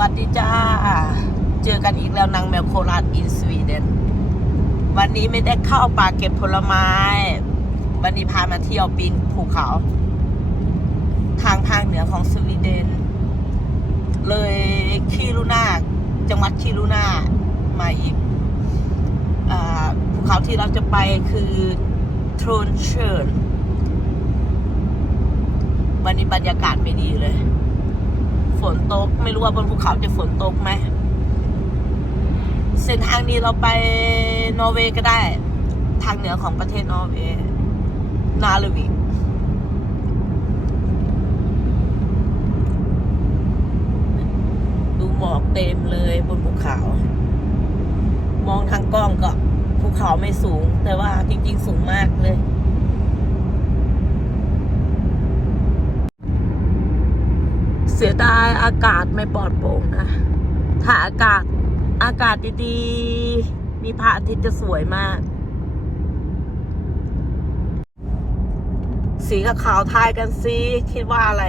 วัสดีจ้า เจอกันอีกแล้วนางแมวโคราชอินสวีเดน วันนี้ไม่ได้เข้าป่าเก็บผลไม้ วันนี้พามาเที่ยวปีนภูเขา ทางภาคเหนือของสวีเดน เลยคีรูนาจังหวัดคีรูนามาอีกอภูเขาที่เราจะไปคือทรูนเชิร์นวันนี้บรรยากาศไม่ดีเลย ฝนตก ไม่รู้ว่าบนภูเขาจะฝนตกไหมเส้นทางนี้เราไปนอร์เวย์ก็ได้ ทางเหนือของประเทศนอร์เวย์นาลวิกดูหมอกเต็มเลยบนภูเขา มองทางกล้องก็ภูเขาไม่สูง แต่ว่าจริง ๆ สูงมากเลย สียดายอากาศไม่ปลอดโปร่งนะ ถ้าอากาศอากาศดีๆ มีพระอาทิตย์จะสวยมาก สีกับขาวทายกันซิคิดว่าอะไร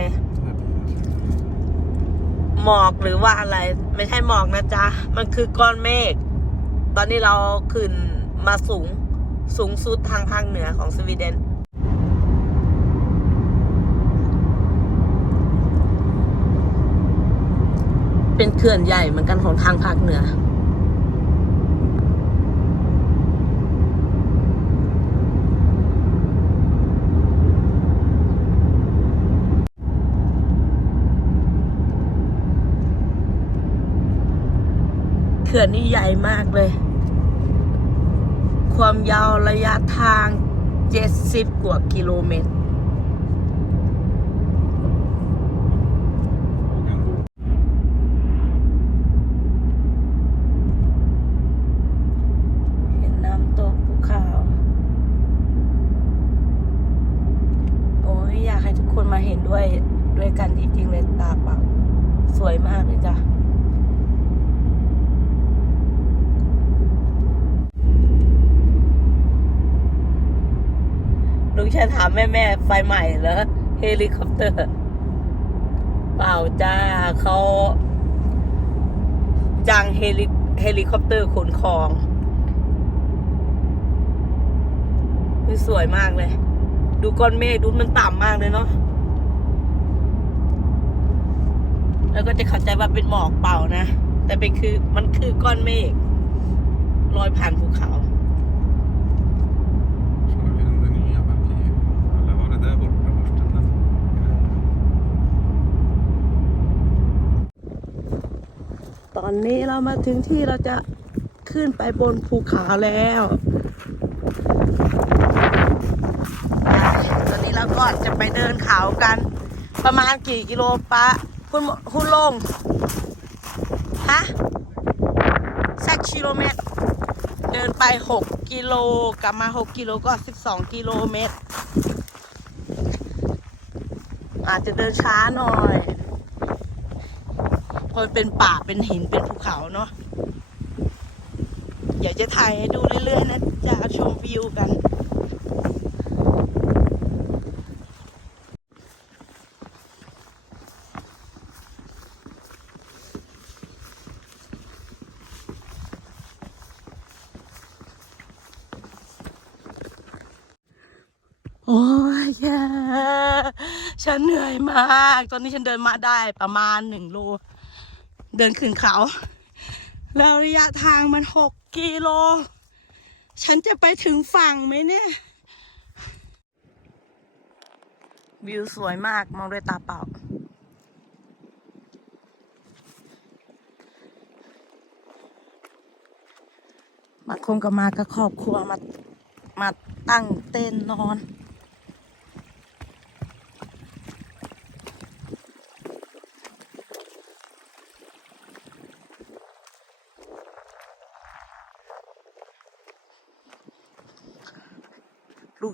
หมอกหรือว่าอะไร ไม่ใช่หมอกนะจ๊ะ มันคือก้อนเมฆ ตอนนี้เราขึ้นมาสูง สูงสุดทางภาคเหนือของสวีเดน เป็นเขื่อนใหญ่เหมือนกันของทางภาคเหนือ เขื่อนนี่ใหญ่มากเลย ความยาวระยะทาง 70 กว่ากิโลเมตร เห็นน้ำตกภูเขา โอ้ยอยากให้ทุกคน มาเห็นด้วยด้วยกันจริงๆเลยตาเปล่าสวยมากเลยจ้ะลุงชายถามแม่แม่ไฟใหม่เหรอเฮลิคอปเตอร์ เปล่าจ้าเขาจ้างเฮลิเฮลิคอปเตอร์ขนของสวยมากเลย ดูก้อนเมฆดูมันต่ำมากเลยเนาะ แล้วก็จะเข้าใจว่าเป็นหมอกเปล่านะ แต่เป็นคือมันคือก้อนเมฆลอยผ่านภูเขา Så har vi den nya parkeringen. Eller var det där borta först? Den där? ตอนนี้เรามาถึงที่เราจะขึ้นไปบนภูเขาแล้ว ตอนนี้เราก็จะไปเดินเขากัน ประมาณกี่กิโลปะ คุณคุณลง ฮะสักกิโลเมตร เดินไป 6 กิโล กลับมา 6 กิโลก็ 12 กิโลเมตร อาจจะเดินช้าหน่อยเพราะเป็นป่าเป็นหินเป็นภูเขาเนาะอยากจะถ่ายให้ดูเรื่อยๆนะจะชมวิวกัน โอ้ยแย่ ฉันเหนื่อยมาก ตอนนี้ฉันเดินมาได้ประมาณหนึ่งโล เดินขึ้นเขา แล้วระยะทางมันหกกิโล ฉันจะไปถึงฝั่งไหมเนี่ย วิวสวยมากมองด้วยตาเปล่ามาคงก็มากับครอบครัวมามาตั้งเต้นนอน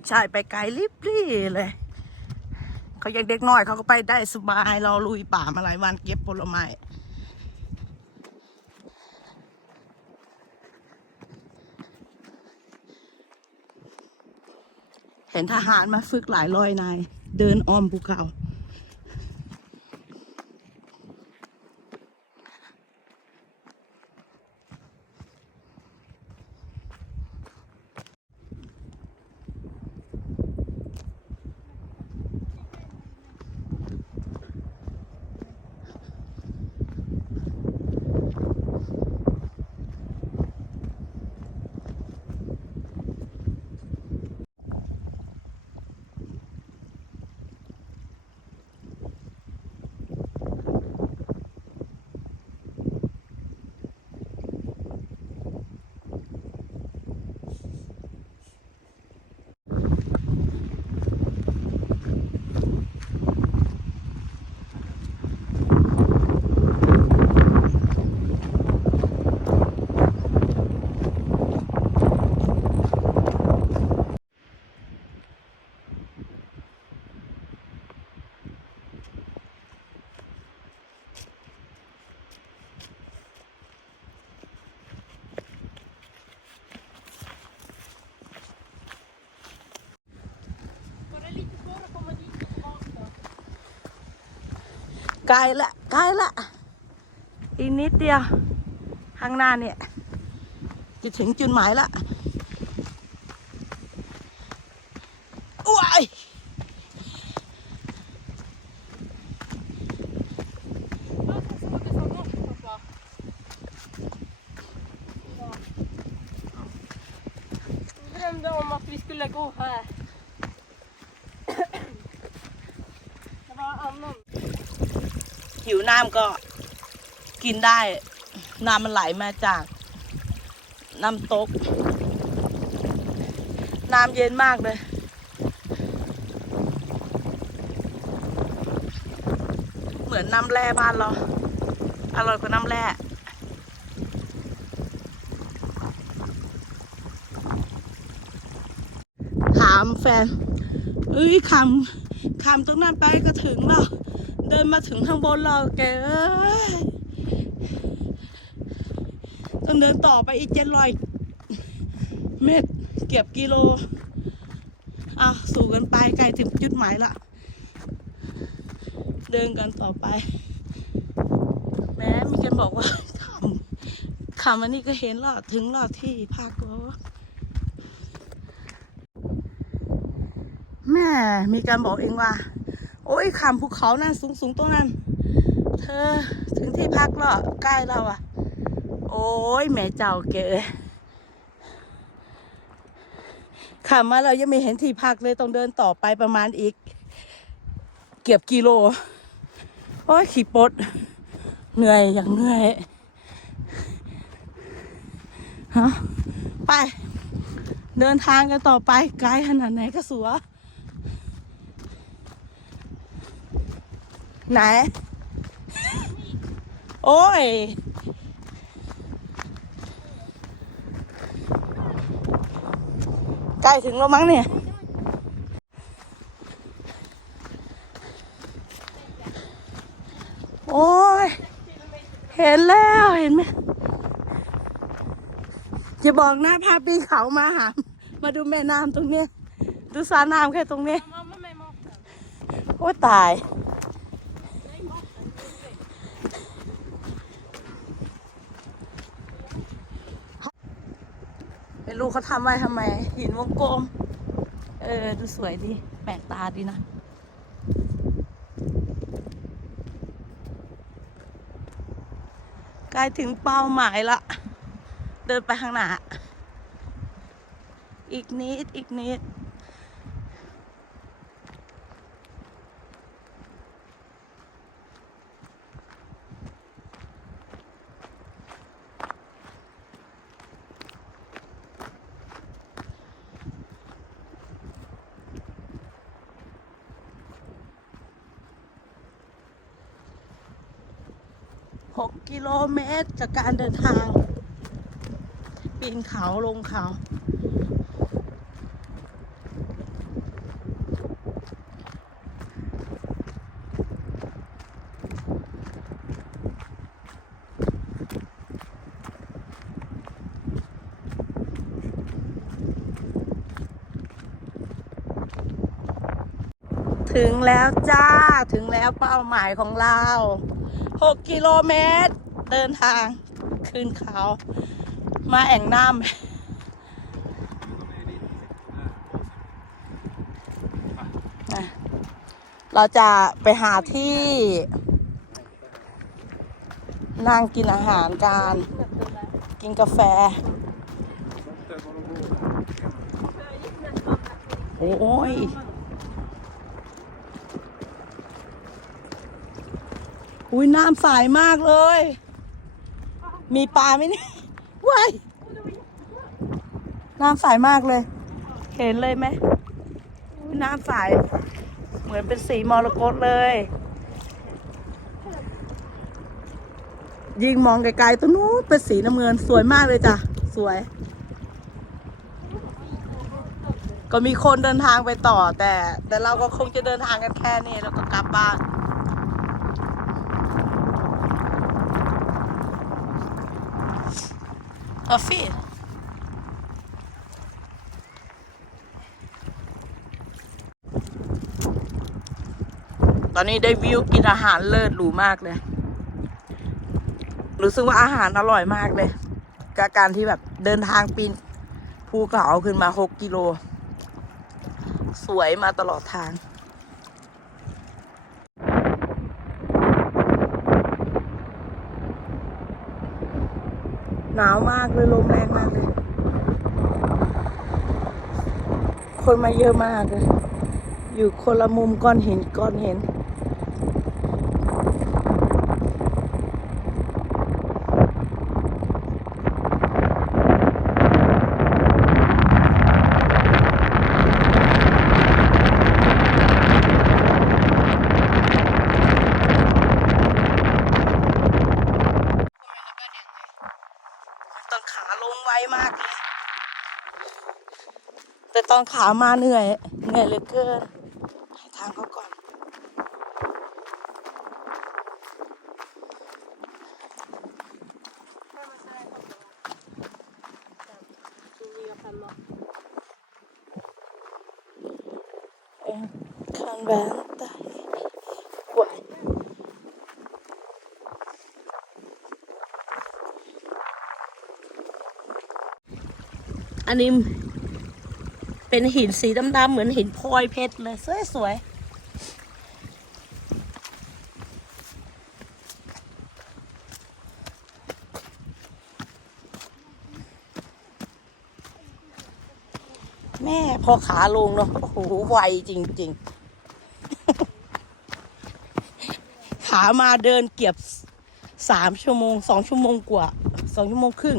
กชายไปไกลลิบลี่เลย เขายังเด็กน้อยเขาก็ไปได้สบายเราลุยป่ามาหลายวันเก็บผลไม้เห็นทหารมาฝึกหลายร้อยนาย เดินอ้อมภูเขา ใกล้ละใกล้ละ อีกนิดเดียว ข้างหน้าเนี่ย จะถึงจุดหมายละว้าย drömde om att vi skulle gå här. หิวน้ำก็กินได้ น้ำมันไหลมาจากน้ำตก น้ำเย็นมากเลยเหมือนน้ำแร่บ้านเรา อร่อยกว่าน้ำแร่ถามแฟนเอ้ยคำคำตรงนั้นไปก็ถึงแล้ว เดินมาถึงข้างบนเราแกเอ้ยต้องเดินต่อไปอีกเจ็ดร้อยเมตรเก็บกิโลเอาสู่กันไปใกล้ถึงจุดหมายละเดินกันต่อไป แม้มีกันบอกว่าคำคำอันนี้ก็เห็นแล้วถึงแล้วที่ภาคก็แม่มีการบอกเองว่า อ้ยขามภูเขานั่นสูงสูงตรงนั้น เธอถึงที่พักแล้วใกล้เราอะ โอ้ยแม่เจ้าเก๋ขับมาเรายังไม่เห็นที่พักเลยต้องเดินต่อไปประมาณอีก เกือบกิโล โอ้ยขี่ปดเหนื่อยอย่างเหนื่อยฮะไป เดินทางกันต่อไปไกลขนาดไหนก็สัว ไหน โอ้ย ใกล้ถึงแล้วมั้งเนี่ย โอ้ย เห็นแล้วเห็นไหมจะบอกนะพาปีเขามาหา มาดูแม่น้ำตรงเนี้ยดูสระน้ำแค่ตรงเนี้ยโอ้ตาย ไม่รู้เขาทำไว้ทำไม หินวงกลม เออ ดูสวยดี แปลกตาดีนะ ใกล้ถึงเป้าหมายละ เดินไปข้างหน้า อีกนิด อีกนิด หกกิโลเมตรจากการเดินทาง ปีนเขาลงเขา ถึงแล้วจ้าถึงแล้วเป้าหมายของเรา 6 กิโลเมตร เดินทางขึ้นเขา มาแอ่งน้ำเราจะไปหาที่นั่งกินอาหารกันกินกาแฟ โอ้ย อุ้ยน้ำใสมากเลย มีปลาไหมเนี่ยว้ายน้ำใสมากเลย เห็นเลยไหมน้ำใสเหมือนเป็นสีมรกตเลย ยิงมองไกลๆตรงนู้นเป็นสีน้ำเงินสวยมากเลยจ้ะ สวย ก็มีคนเดินทางไปต่อแต่ แต่เราก็คงจะเดินทางกันแค่นี้แล้วก็กลับบ้าน กาแฟตอนนี้ได้วิวกินอาหารเลิศหรูมากเลย รู้สึกว่าอาหารอร่อยมากเลยกับการที่แบบเดินทางปีนภูเขาขึ้นมาหกกิโล สวยมาตลอดทาง นาวมากเลยลมแรงมากเลย คนมาเยอะมากเลย อยู่คนละมุมก้อนหินก้อนเห็น ตอนขาลงไวมากเลย แตอนขามาเหนื่อย เหนื่อยเหลือเกิน ให้ทางเขาก่อน kan vänta. Oj. อันนี้ เป็นหินสีดำๆเหมือนหินพลอยเพชรเลย สวยๆแม่พอขาลงเนาะโอ้โหไวจริง ๆ ขามาเดินเกือบสามชั่วโมงสองชั่วโมงกว่าสองชั่วโมงครึ่ง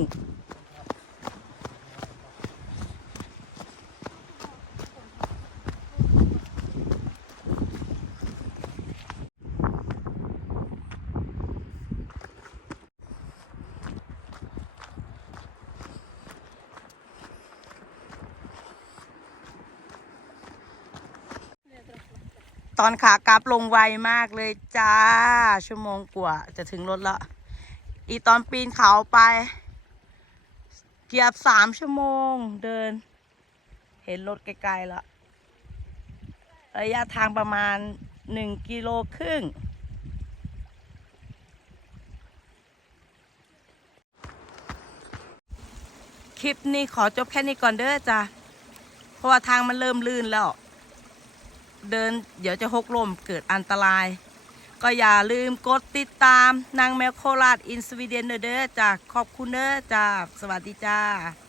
อนขากลับลงไวมากเลยจ้า ชั่วโมงกว่าจะถึงรถละอีตอนปีนเขาไป เกือบสามชั่วโมงเดิน เห็นรถไกลๆละระยะทางประมาณหนึ่งกิโลครึ่งคลิปนี้ขอจบแค่นี้ก่อนเด้อจ้ะ เพราะว่าทางมันเริ่มลื่นแล้ว เดินเดี๋ยวจะหกล้มเกิดอันตราย ก็อย่าลืมกดติดตามนางแมวโคราชอินสวีเดนเด้อจ้าขอบคุณเด้อจ้าสวัสดีจ้า